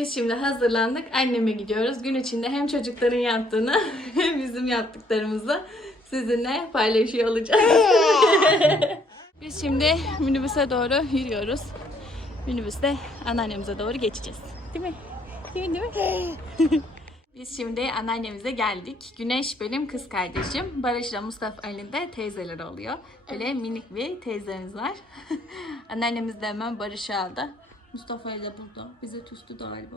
Biz şimdi hazırlandık. Anneme gidiyoruz. Gün içinde hem çocukların yaptığını hem bizim yaptıklarımızı sizinle paylaşıyor olacağız. Biz şimdi minibüse doğru yürüyoruz. Minibüste anneannemize doğru geçeceğiz. Değil mi? Değil mi? Değil mi? Biz şimdi anneannemize geldik. Güneş benim kız kardeşim. Barış'la Mustafa Ali de teyzeleri oluyor. Böyle minik bir teyzemiz var. Anneannemiz de hemen Barış'ı aldı. Mustafa de burada. Bize küstü galiba.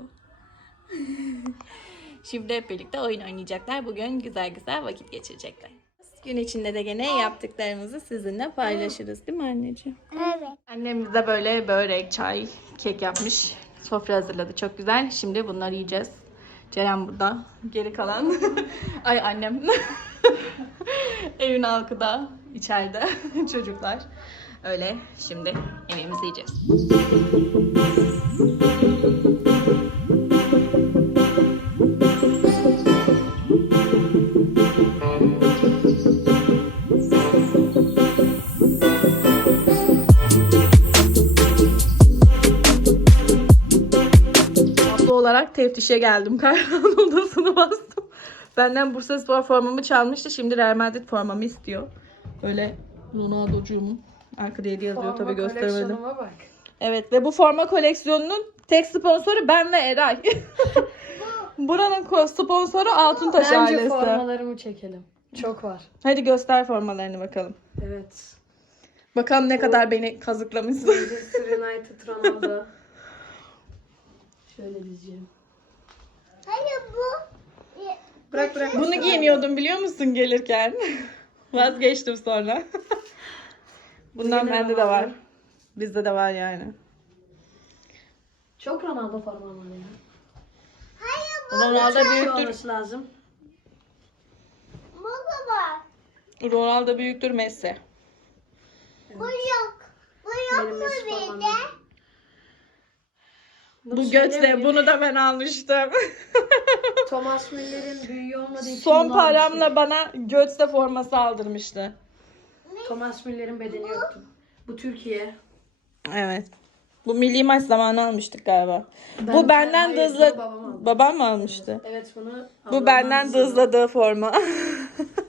Şimdi hep birlikte oyun oynayacaklar. Bugün güzel güzel vakit geçirecekler. Gün içinde de gene yaptıklarımızı sizinle paylaşırız değil mi anneciğim? Evet. Annemiz de böyle börek, çay, kek yapmış. Sofra hazırladı. Çok güzel. Şimdi bunları yiyeceğiz. Ceren burada. Geri kalan. Ay annem. Evin halkı da içeride. Çocuklar. Öyle. Şimdi yemeğimizi yiyeceğiz. Olarak teftişe geldim. Kayranın odasını bastım. Benden Bursa Spor formamı çalmıştı. Şimdi Real Madrid formamı istiyor. Böyle Ronaldo'cuğum. Arkada hediye yazıyor tabii gösteremedim. bak. Evet ve bu forma koleksiyonunun tek sponsoru ben ve Eray. Buranın ko- sponsoru Altuntaş Bence ailesi. formalarımı çekelim. Çok var. Hadi göster formalarını bakalım. Evet. Bakalım ne kadar beni kazıklamışsın. Manchester United Ronaldo. Şöyle diyeceğim. Hayır bu. Bırak bırak. Bunu giyiniyordum biliyor musun gelirken? Vazgeçtim sonra. Bundan Yine bende de var. Bizde de var yani. Çok Ronaldo formaları ya. Ronaldo büyüktür. olması lazım. Bu da var. Ronaldo büyüktür Messi. Bu yok. Bu yok Benim mu Messi bir formam de? yok. Bunu Bu götle söylemiyorum. bunu da ben almıştım. Thomas Müller'in büyüğü olmadığı için Son bunu paramla bana Götze forması aldırmıştı. Thomas Müller'in bedeni yoktu. Bu Türkiye. Evet. Bu milli maç zamanı almıştık galiba. Ben- bu benden hayır, bunu babam aldı. Babam mı almıştı? Evet bunu Bu ablamdan benden hızladığı forma.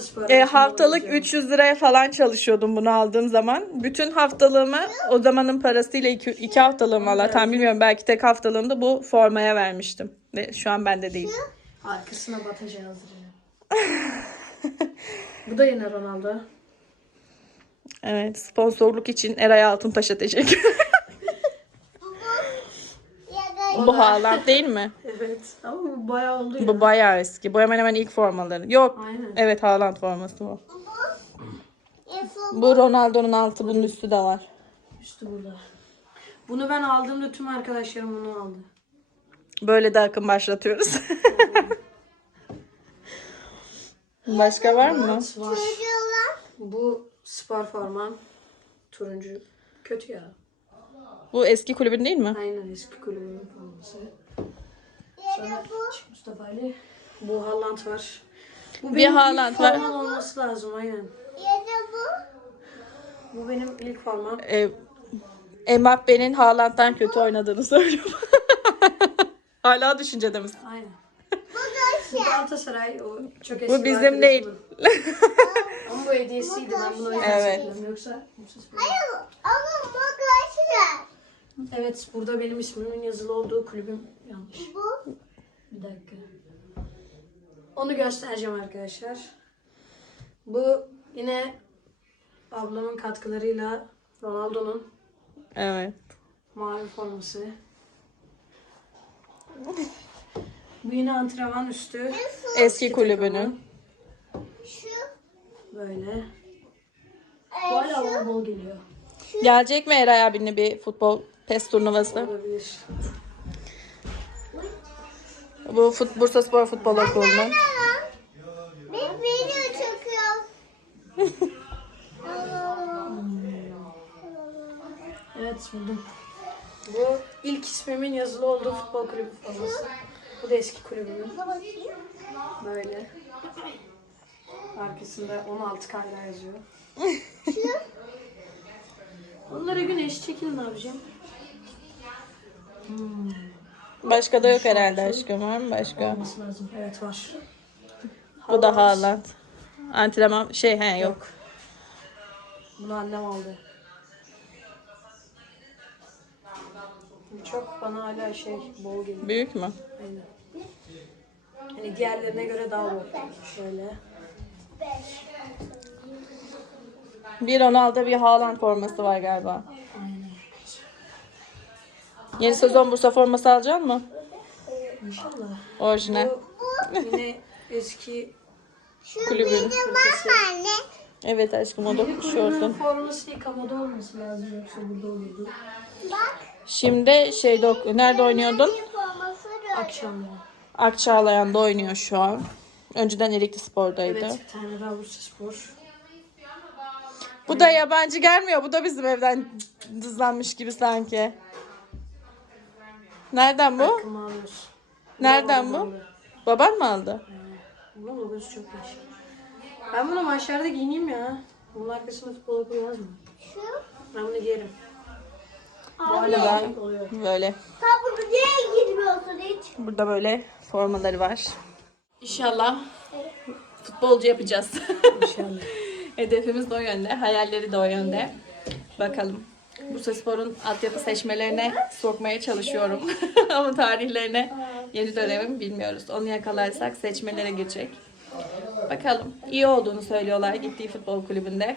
Spor e, haftalık oluyor. 300 liraya falan çalışıyordum bunu aldığım zaman. Bütün haftalığımı o zamanın parasıyla 2 iki, iki haftalığım valla tam bilmiyorum belki tek haftalığımda bu formaya vermiştim. Ve şu an bende değil. Arkasına batacağız. Bu da yine Ronaldo. Evet sponsorluk için Eray Altuntaş'a teşekkür Bu Haaland değil mi? Evet. Ama bu bayağı oldu ya. Bu bayağı eski. Bu hemen hemen ilk formaları. Yok. Aynen. Evet Haaland forması bu. Bu Ronaldo'nun altı bunun üstü de var. Üstü burada. Bunu ben aldığımda tüm arkadaşlarım bunu aldı. Böyle de akım başlatıyoruz. Başka var mı? Var. Bu spor formam. Turuncu. Kötü ya. Bu eski kulübün değil mi? Aynen eski kulübümün forması. Ya Sonra Mustafa Ali. Bu Haaland var. Bu Bir benim Haaland ilk var. formam olması lazım aynen. Ya da bu. Bu benim ilk formam. Ee, Mbappe'nin Haaland'dan kötü oynadığını söylüyorum. Hala düşüncede misin? Aynen. Bu da Bu şey. Galatasaray. O çok eski Bu bir bizim değil. Ama bu hediyesiydi. Ben bunu Evet. seviyorum. Yoksa, Hayır. Ama şey. Evet burada benim ismimin yazılı olduğu kulübüm yanlış. Bu. Bir dakika. Onu göstereceğim arkadaşlar. Bu yine ablamın katkılarıyla Ronaldo'nun Evet. mavi forması. Bu yine antrenman üstü. Eski kulübünün. Şu. Böyle. Bu hala bol bol geliyor. Gelecek mi Eray abinle bir futbol pes turnuvası? Olabilir. Bu fut, Bursa Spor Futbol Okulu'nun. Biz video çekiyoruz. Evet buldum. Bu ilk ismimin yazılı olduğu futbol kulübü forması. Bu da eski kulübümün. Böyle. Arkasında 16 kayda yazıyor. Onlara güneş çekilin abicim. Başka da yok herhalde aşkım var mı başka? Olması lazım. Evet var. Bu da Haaland. Antrenman şey he yok. Bunu annem aldı. Çok bana hala şey bol geliyor. Büyük mü? Aynen. Hani diğerlerine göre daha bol. Şöyle. 1.16'da bir Haaland forması var galiba. Yeni sezon Bursa forması alacaksın mı? İnşallah. Orijinal. Bu yine eski Kulübün. Evet aşkım o da kulübün kuşuyorsun. forması yıkamada olması lazım yoksa burada olurdu. Bak. Şimdi şeyde ok- nerede oynuyordun? Akşamda. Akçağlayan'da oynuyor şu an. Önceden Erikli Spor'daydı. Evet bir tane daha Bursa Spor. Bu da yabancı gelmiyor. Bu da bizim evden dızlanmış gibi sanki. Nereden bu? Nereden bu? Baban mı aldı? Bunun logosu çok değişik. Ben bunu maçlarda giyineyim ya. Bunun arkasında futbol okulu yazmıyor. Şu. Ben bunu giyerim. Abi. hala oluyor. Böyle. Ha bu niye girmiyorsun hiç? Burada böyle formaları var. İnşallah futbolcu yapacağız. İnşallah. Hedefimiz de o yönde. Hayalleri de o yönde. Bakalım. Bursa Spor'un altyapı seçmelerine sokmaya çalışıyorum. Ama tarihlerine yeni dönemim bilmiyoruz. Onu yakalarsak seçmelere girecek. Bakalım. İyi olduğunu söylüyorlar gittiği futbol kulübünde.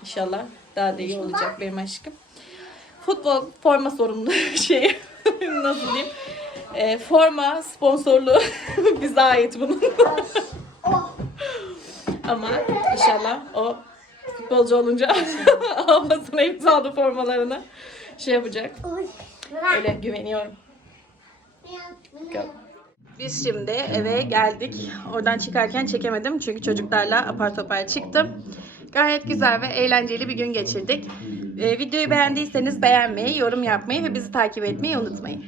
İnşallah daha da iyi olacak benim aşkım. Futbol forma sorumlu şey nasıl diyeyim? Ee, forma sponsorluğu bize ait bunun. Ama inşallah o futbolcu olunca ablasına imzalı formalarını şey yapacak. Öyle güveniyorum. Biz şimdi eve geldik. Oradan çıkarken çekemedim çünkü çocuklarla apar topar çıktım. Gayet güzel ve eğlenceli bir gün geçirdik. Ee, videoyu beğendiyseniz beğenmeyi, yorum yapmayı ve bizi takip etmeyi unutmayın.